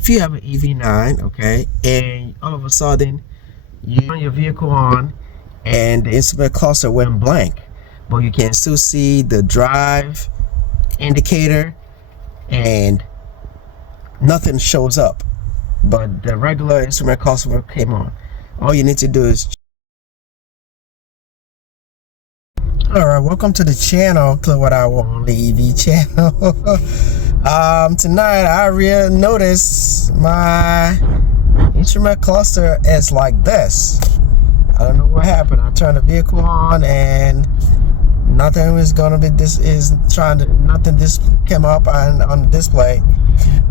if you have an EV9, okay, and all of a sudden you turn your vehicle on and the instrument cluster went blank, but you can still see the drive indicator and nothing shows up, but the regular instrument cluster came on. All you need to do is alright, welcome to the channel, KwhOnlyEv channel. Tonight I really noticed my instrument cluster is like this. I don't know what happened. I turned the vehicle on and nothing was gonna be nothing this came up on the display.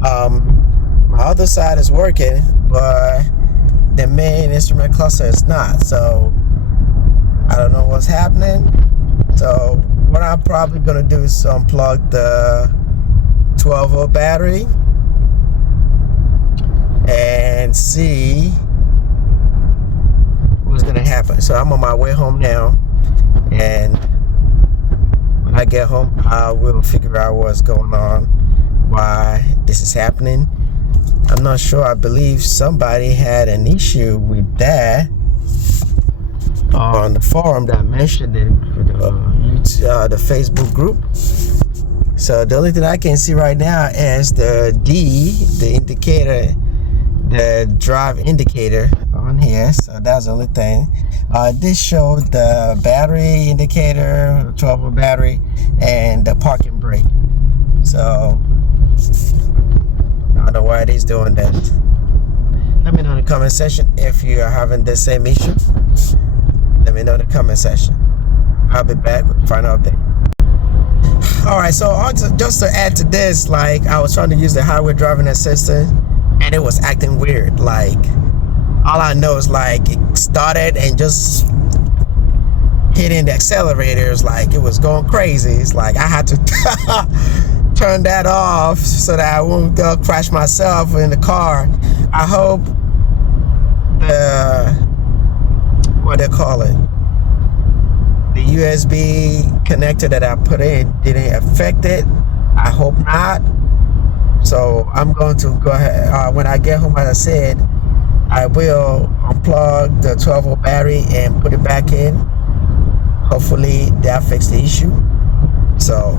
My other side is working, but the main instrument cluster is not, so I don't know what's happening. So what I'm probably gonna do is unplug the 12-volt battery and see what's gonna happen. So I'm on my way home now, and when I get home I will figure out what's going on, why this is happening. I'm not sure. I believe somebody had an issue with that on the forum that mentioned it for the Facebook group. So the only thing I can see right now is the indicator, the drive indicator on here. So that's the only thing. This showed the battery indicator, 12-volt battery, and the parking brake. So I don't know why it is doing that. Let me know in the comment section if you are having the same issue. Let me know in the comment section. I'll be back with the final update. Alright, so just to add to this, like, I was trying to use the highway driving assistant and it was acting weird. Like, all I know is like it started and just hitting the accelerators, like it was going crazy. It's like I had to turn that off so that I won't crash myself in the car. I hope what they call it, the USB connector that I put in didn't affect it. I hope not. So I'm going to go ahead, when I get home, as I said, I will unplug the 12-volt battery and put it back in. Hopefully that fixed the issue. So,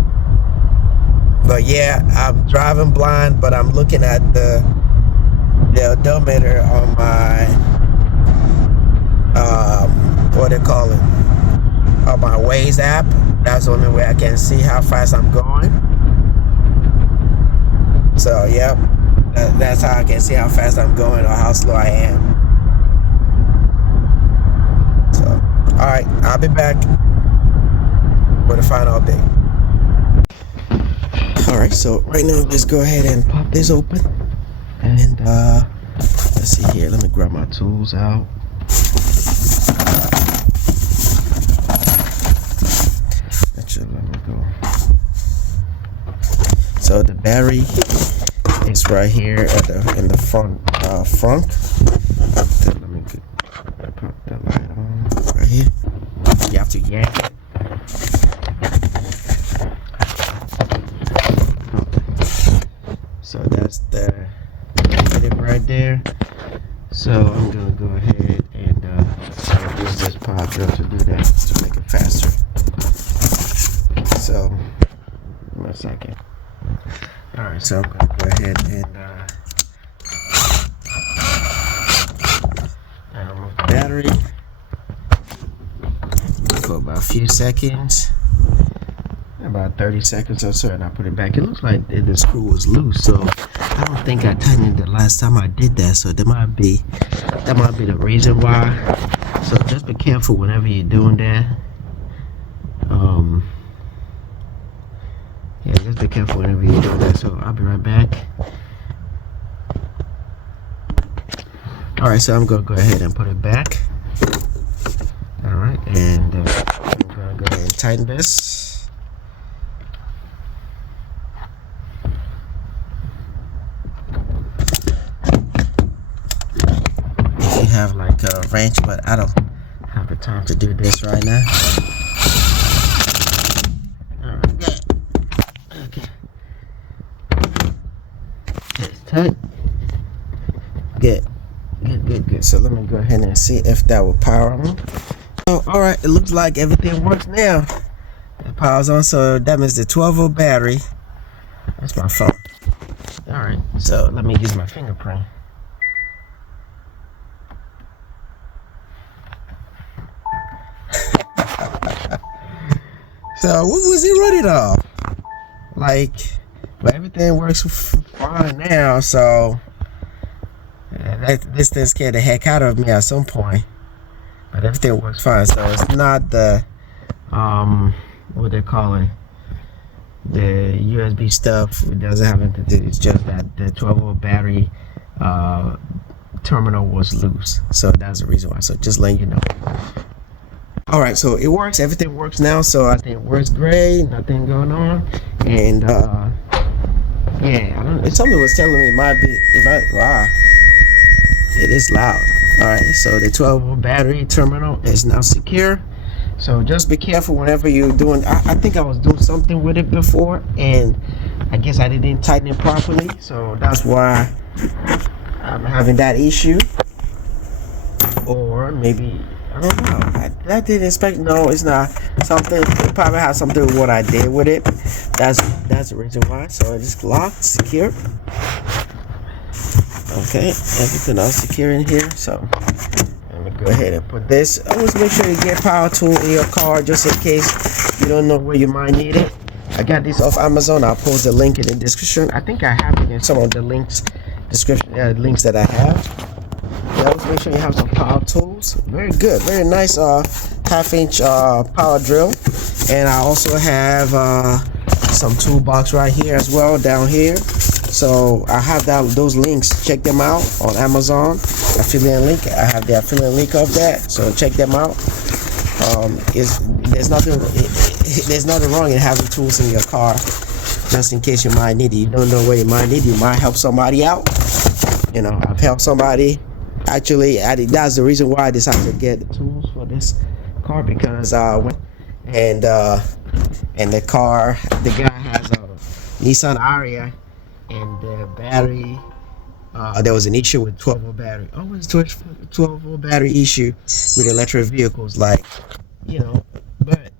but yeah, I'm driving blind, but I'm looking at the odometer on my what they call it, on my Waze app. That's the only way I can see how fast I'm going. So yep, that's how I can see how fast I'm going or how slow I am. So alright, I'll be back with a final update. Alright, so right now let's go ahead and pop this open, and let's see here. Let me grab my tools out. Actually, let me go. So the battery is right here in the front. Let me put the light on right here. You have to yank it. So that's the negative right there. So I'm gonna go ahead and use this power drill to do that, to make it faster. So, 1 second. Alright, so I'm gonna go ahead and remove the battery for about a few seconds, about 30 seconds or so, and I put it back. It looks like the screw was loose, so I don't think I tightened it the last time I did that. So that might be the reason why. So just be careful whenever you're doing that. Yeah, just be careful whenever you're doing that. So I'll be right back. Alright, so I'm gonna go ahead and put it back. Alright, and I'm gonna go ahead and tighten this. If you have like a wrench, but I don't have the time to do this right now. Alright, good. Okay. It's tight. Good. Good. So let me go ahead and see if that will power on. Oh, all right. It looks like everything works now. It powers on, so that means the 12-volt battery. That's my phone. All right. So let me use my fingerprint. So what was he running off? Like, but everything works fine now. So this thing scared the heck out of me at some point. But everything works fine. So it's not the what they call it, the USB stuff. It doesn't have anything to do. It's just that the 12-volt battery terminal was loose. So that's the reason why. So just letting you know. All right, so it works. Everything works now. So I think it works great. Nothing going on. And yeah, I don't know. Somebody was telling me wow, it is loud. All right, so the 12-volt battery terminal is now secure. So just be careful whenever you're doing. I think I was doing something with it before, and I guess I didn't tighten it properly. So that's why I'm having that issue. Or maybe, I don't know. I didn't expect. No, it's not something. It probably has something with what I did with it. That's the reason why. So it's locked, secure. Okay, everything else secure in here. So let me go ahead and put this. Always make sure you get power tool in your car just in case you don't know where you might need it. I got these off Amazon. I'll post the link in the description. I think I have it in some of the links that I have. Always make sure you have some power tools. Very good, very nice half-inch power drill. And I also have some toolbox right here as well down here. So I have those links. Check them out on Amazon. Affiliate link. I have the affiliate link of that. So check them out. There's nothing wrong in having tools in your car, just in case you might need it. You don't know where you might need it. You might help somebody out. You know, I've helped somebody. Actually, that's the reason why I decided to get the tools for this car, because and the car, the guy has a Nissan Ariya, and the battery, there was an issue with 12-volt battery. Always 12-volt battery issue with electric vehicles, like, you know. But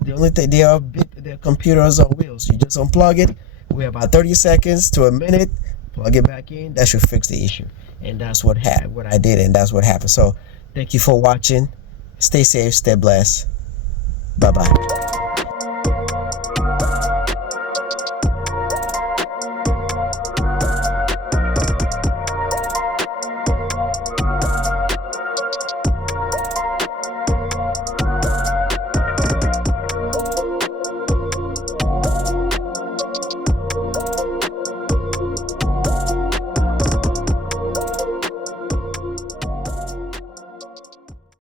the only thing, they're computers on wheels. You just unplug it. Wait about 30 seconds to a minute. Plug it back in. That should fix the issue. And that's what I did, and that's what happened. So thank you for watching. Stay safe, stay blessed. Bye bye.